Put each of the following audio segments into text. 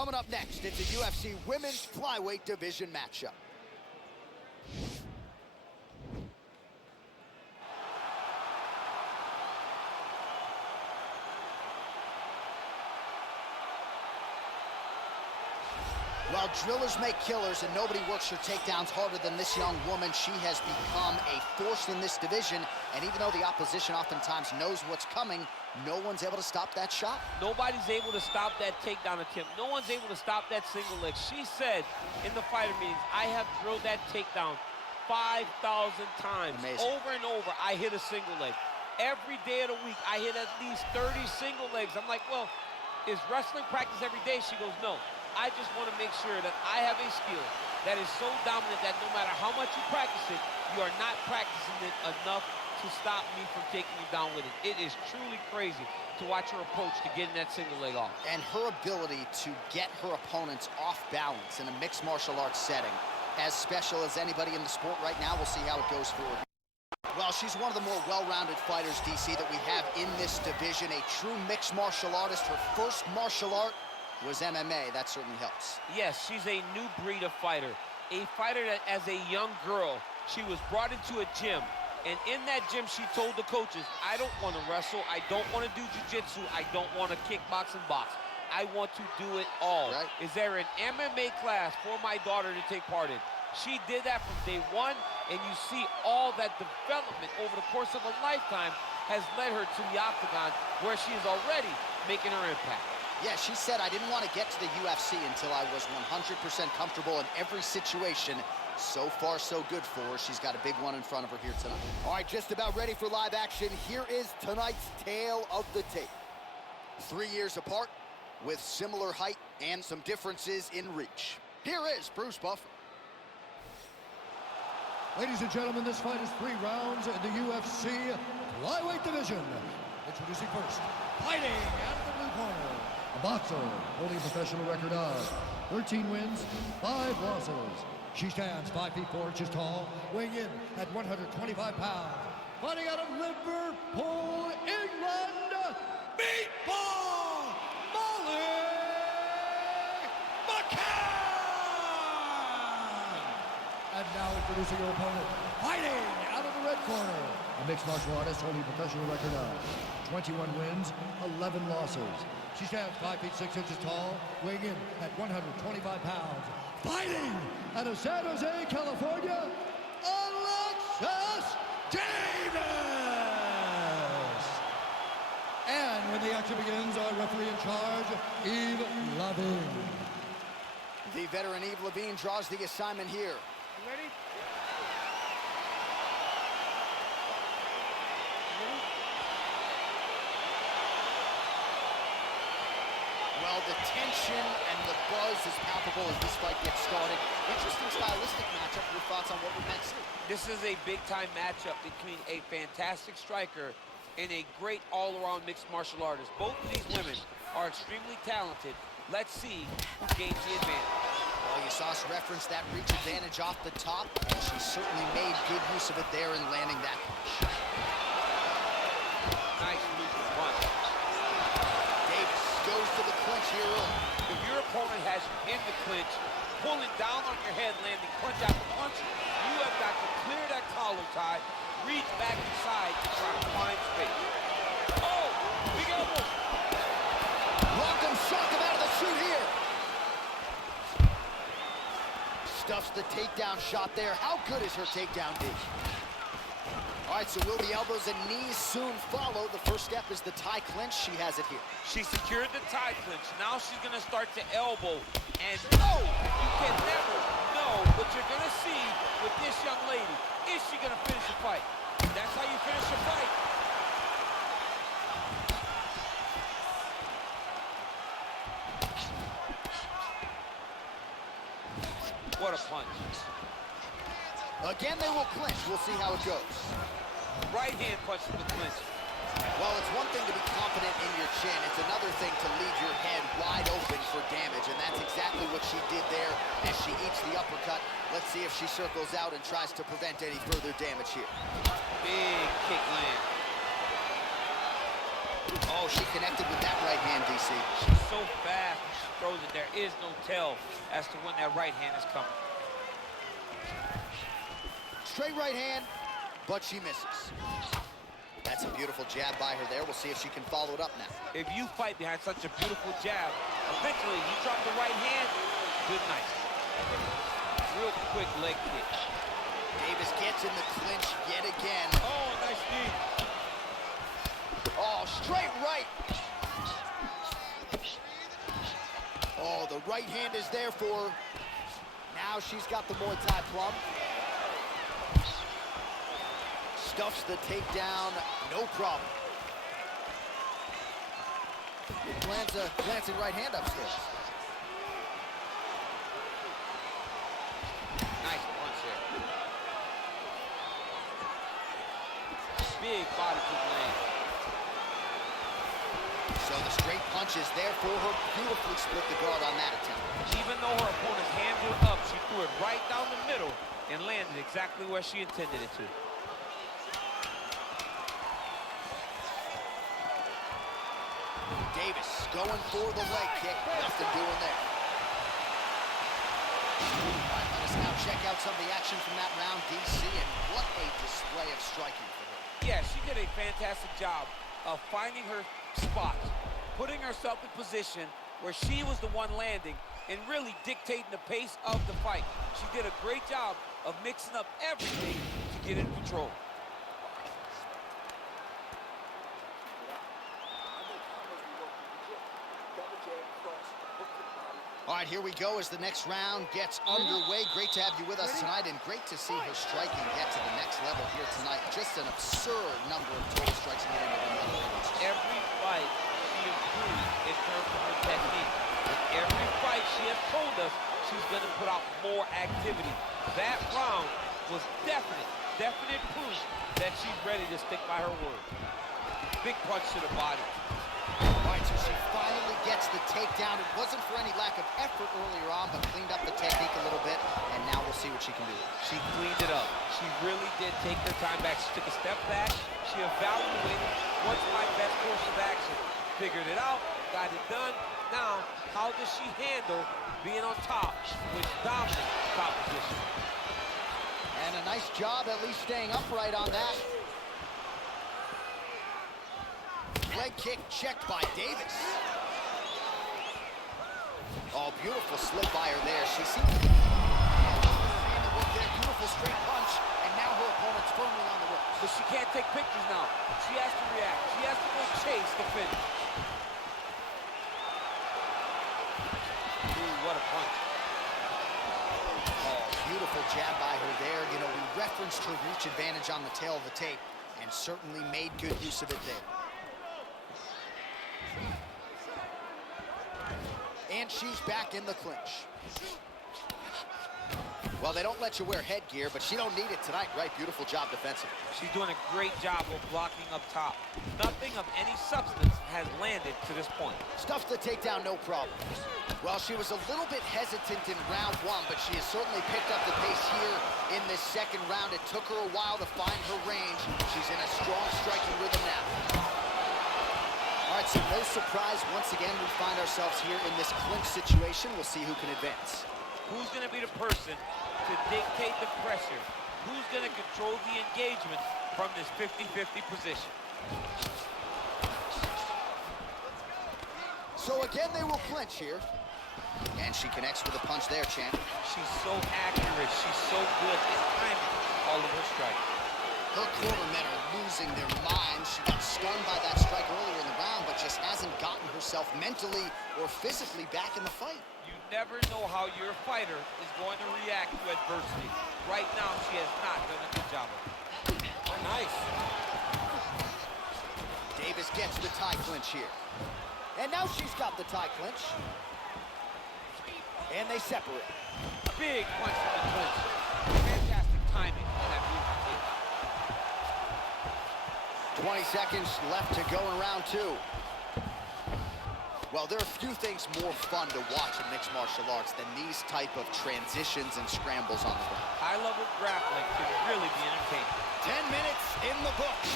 Coming up next, it's a UFC women's flyweight division matchup. Well, drillers make killers, and nobody works her takedowns harder than this young woman. She has become a force in this division, and even though the opposition oftentimes knows what's coming, no one's able to stop that shot. Nobody's able to stop that takedown attempt. No one's able to stop that single leg. She said in the fighter meetings, I have drilled that takedown 5,000 times. Amazing. Over and over, I hit a single leg. Every day of the week, I hit at least 30 single legs. I'm like, well, is wrestling practice every day? She goes, no. I just want to make sure that I have a skill that is so dominant that no matter how much you practice it, you are not practicing it enough to stop me from taking you down with it. It is truly crazy to watch her approach to getting that single leg off. And her ability to get her opponents off balance in a mixed martial arts setting, as special as anybody in the sport right now. We'll see how it goes for her. Well, she's one of the more well-rounded fighters, DC, that we have in this division. A true mixed martial artist. Her first martial art was MMA. That certainly helps. Yes, she's a new breed of fighter. A fighter that, as a young girl, she was brought into a gym. And in that gym, she told the coaches, I don't want to wrestle. I don't want to do jiu-jitsu. I don't want to kickbox and box. I want to do it all. Right. Is there an MMA class for my daughter to take part in? She did that from day one, and you see all that development over the course of a lifetime has led her to the octagon, where she is already making her impact. Yeah, she said, I didn't want to get to the UFC until I was 100% comfortable in every situation. So far, so good for her. She's got a big one in front of her here tonight. All right, just about ready for live action. Here is tonight's tale of the tape. 3 years apart, with similar height and some differences in reach. Here is Bruce Buffer. Ladies and gentlemen, this fight is 3 rounds in the UFC flyweight division. Introducing first, fighting out of the blue corner, a boxer holding a professional record of 13 wins, 5 losses. She stands 5 feet 4 inches tall, weighing in at 125 pounds. Fighting out of Liverpool, England, Meatball Molly McCann! And now introducing her opponent, fighting out of the red corner, a mixed martial artist holding a professional record of 21 wins, 11 losses. She stands 5 feet 6 inches tall, weighing in at 125 pounds. Fighting out of San Jose, California, Alexis Davis! And when the action begins, our referee in charge, Yves Levine. The veteran Yves Levine draws the assignment here. Ready? Well, the tension and the buzz is palpable as this fight gets started. Interesting stylistic matchup. Your thoughts on what we're meant to see? This is a big-time matchup between a fantastic striker and a great all-around mixed martial artist. Both of these women are extremely talented. Let's see who gains the advantage. Well, you saw us reference that reach advantage off the top, and she certainly made good use of it there in landing that punch. Nice looping punch. Davis goes to the clinch here early. If your opponent has you in the clinch, pulling down on your head, landing punch after punch, you have got to clear that collar tie, reach back inside to try to find space. Oh, big elbow. Rocked him, shock him out of the chute here. Stuffs the takedown shot there. How good is her takedown D? All right, so will the elbows and knees soon follow? The first step is the tie clinch. She has it here. She secured the tie clinch. Now she's going to start to elbow. And no, you can never know what you're going to see with this young lady. Is she going to finish the fight? That's how you finish a fight. What a punch. Again, they will clinch. We'll see how it goes. Right hand punch to the clinch. Well, it's one thing to be confident in your chin. It's another thing to leave your head wide open for damage, and that's exactly what she did there as she eats the uppercut. Let's see if she circles out and tries to prevent any further damage here. Big kick land. Oh, she connected with that right hand, DC. She's so fast. throws it, there is no tell as to when that right hand is coming. Straight right hand, but she misses. That's a beautiful jab by her there. We'll see if she can follow it up now. If you fight behind such a beautiful jab, eventually you drop the right hand, good night. Real quick leg kick. Davis gets in the clinch yet again. Oh, nice knee. Oh, straight right. Oh, the right hand is there for her. Now she's got the Muay Thai plum. Stuffs the takedown, no problem. Lands a glancing right hand upstairs. Nice punch there. Big body kick land. So the straight punch is there for her. Beautifully split the guard on that attempt. Even though her opponent's hands were up, she threw it right down the middle and landed exactly where she intended it to. Davis going for the leg kick. Nothing doing there. All right, let us now check out some of the action from that round, DC, and what a display of striking for her. Yeah, she did a fantastic job of finding her spot, putting herself in position where she was the one landing and really dictating the pace of the fight. She did a great job of mixing up everything to get in control. All right, here we go as the next round gets underway. Great to have you with us tonight, and great to see her striking get to the next level here tonight. Just an absurd number of total strikes in the ring. Every fight she improved in terms of her technique. With every fight she has told us she's going to put out more activity. That round was definite proof that she's ready to stick by her word. Big punch to the body. All right, so she finally gets the takedown. It wasn't for any lack of effort earlier on, but cleaned up the technique a little bit, and now we'll see what she can do. She cleaned it up. She really did take her time back. She took a step back. She evaluated what's my best course of action. Figured it out, got it done. Now, how does she handle being on top with dominant top position? And a nice job at least staying upright on that. Leg kick checked by Davis. Oh, beautiful slip by her there. She seems to be with their beautiful straight punch, and now her opponent's firmly on the ropes. But she can't take pictures now. She has to react. She has to go chase the finish. Ooh, what a punch. Oh, beautiful jab by her there. You know, we referenced her reach advantage on the tail of the tape, and certainly made good use of it there. And she's back in the clinch. Well, they don't let you wear headgear, but she don't need it tonight, right? Beautiful job defensively. She's doing a great job of blocking up top. Nothing of any substance has landed to this point. Stuffs the takedown, no problem. Well, she was a little bit hesitant in round one, but she has certainly picked up the pace here in this second round. It took her a while to find her range. She's in a strong striking rhythm now. All right, so no surprise, once again, we find ourselves here in this clinch situation. We'll see who can advance. Who's going to be the person to dictate the pressure? Who's going to control the engagement from this 50-50 position? So again, they will clinch here. And she connects with a punch there, champ. She's so accurate. She's so good at timing all of her strikes. Her cornermen are losing their minds. She got stunned by that strike earlier in the round, but just hasn't gotten herself mentally or physically back in the fight. You never know how your fighter is going to react to adversity. Right now, she has not done a good job of it. Nice. Davis gets the tie clinch here. And now she's got the tie clinch. And they separate. Big punch from the clinch. Fantastic timing on that beautiful kick. 20 seconds left to go in round two. Well, there are few things more fun to watch in mixed martial arts than these type of transitions and scrambles on the ground. High-level grappling can really be entertaining. 10 minutes in the books.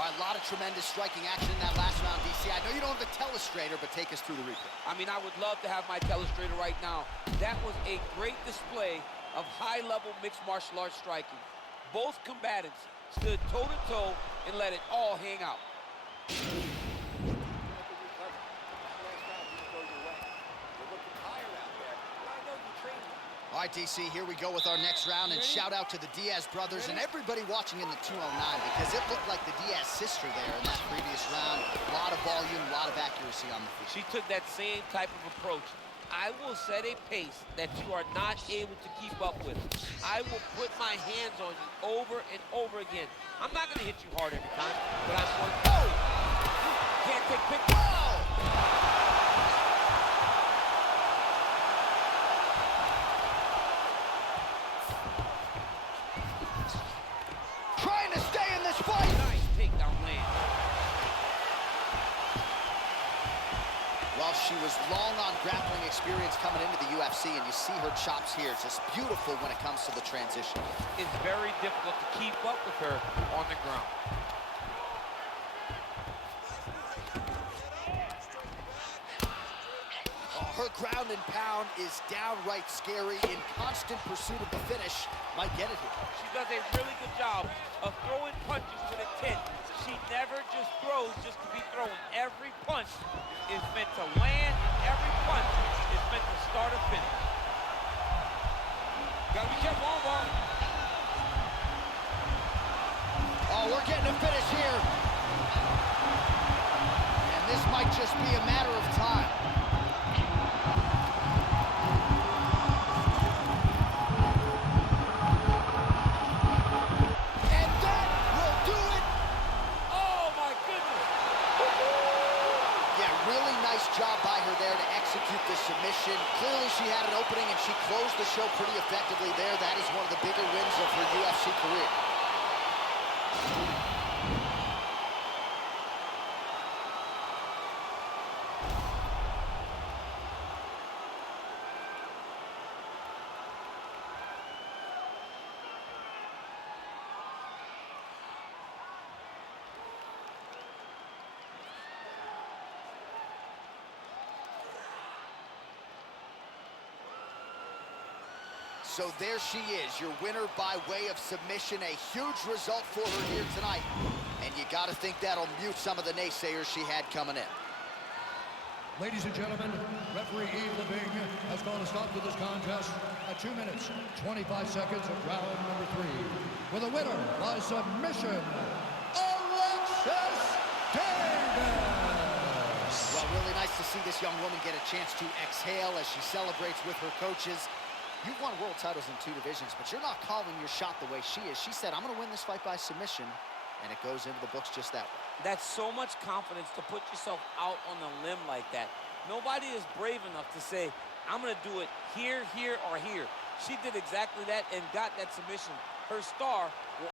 All right, A lot of tremendous striking action in that last round, DC. I know you don't have the telestrator, but take us through the replay. I mean, I would love to have my telestrator right now. That was a great display of high-level mixed martial arts striking. Both combatants stood toe-to-toe and let it all hang out. All right, DC, here we go with our next round, and shout out to the Diaz brothers and everybody watching in the 209, because it looked like the Diaz sister there in that previous round. A lot of volume, a lot of accuracy on the feet. She took that same type of approach. I will set a pace that you are not able to keep up with. I will put my hands on you over and over again. I'm not going to hit you hard every time, but I'm going, oh! Can't take pictures. Whoa! Trying to stay in this fight. Nice takedown land. Well, she was long on grappling experience coming into the UFC, and you see her chops here. Just beautiful when it comes to the transition. It's very difficult to keep up with her on the ground. Her ground and pound is downright scary, in constant pursuit of the finish. Might get it here. She does a really good job of throwing punches with intent. She never just throws just to be throwing. Every punch is meant to land, and every punch is meant to start or finish. Gotta be careful on ball. Oh, we're getting a finish here. And this might just be a matter of time. Job by her there to execute the submission. Clearly she had an opening and she closed the show pretty effectively there. That is one of the bigger wins of her UFC career. So there she is, your winner by way of submission. A huge result for her here tonight. And you got to think that'll mute some of the naysayers she had coming in. Ladies and gentlemen, referee Yves Leving has called a stop to this contest at 2 minutes, 25 seconds of round number 3. With a winner by submission, Alexis Davis. Well, really nice to see this young woman get a chance to exhale as she celebrates with her coaches. You've won world titles in 2 divisions, but you're not calling your shot the way she is. She said, I'm going to win this fight by submission, and it goes into the books just that way. That's so much confidence to put yourself out on a limb like that. Nobody is brave enough to say, I'm going to do it here, here, or here. She did exactly that and got that submission. Her star will